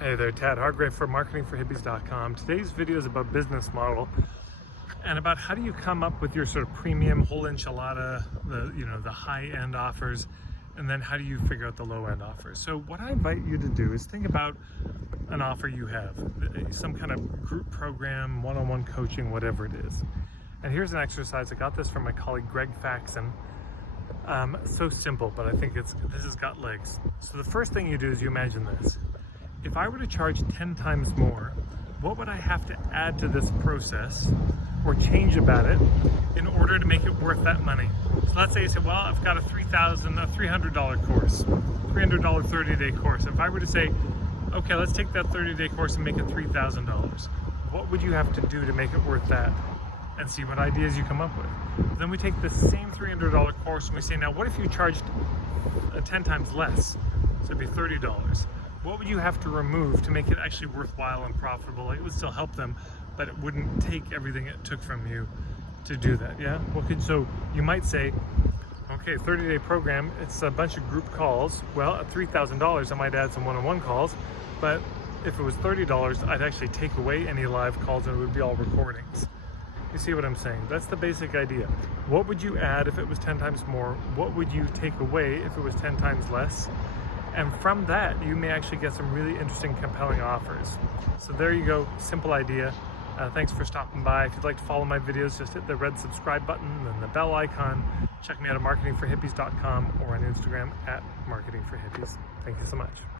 Hey there, Tad Hargrave for marketingforhippies.com. Today's video is about business model and about how do you come up with your sort of premium whole enchilada, the high-end offers, and then how do you figure out the low-end offers. So what I invite you to do is think about an offer you have, some kind of group program, one-on-one coaching, whatever it is. And here's an exercise. I got this from my colleague Greg Faxon. So simple, but I think this has got legs. So the first thing you do is you imagine this. If I were to charge 10 times more, what would I have to add to this process or change about it in order to make it worth that money? So let's say you said, well, I've got a $300 course, $300 30-day course. If I were to say, okay, let's take that 30-day course and make it $3,000. What would you have to do to make it worth that? And see what ideas you come up with. Then we take the same $300 course and we say, now what if you charged 10 times less? So it'd be $30. What would you have to remove to make it actually worthwhile and profitable? Like, it would still help them, but it wouldn't take everything it took from you to do that, yeah? So you might say, okay, 30-day program, it's a bunch of group calls. Well, at $3,000, I might add some one-on-one calls, but if it was $30, I'd actually take away any live calls and it would be all recordings. You see what I'm saying? That's the basic idea. What would you add if it was 10 times more? What would you take away if it was 10 times less? And from that, you may actually get some really interesting, compelling offers. So there you go, simple idea. Thanks for stopping by. If you'd like to follow my videos, just hit the red subscribe button and the bell icon. Check me out at marketingforhippies.com or on Instagram at marketingforhippies. Thank you so much.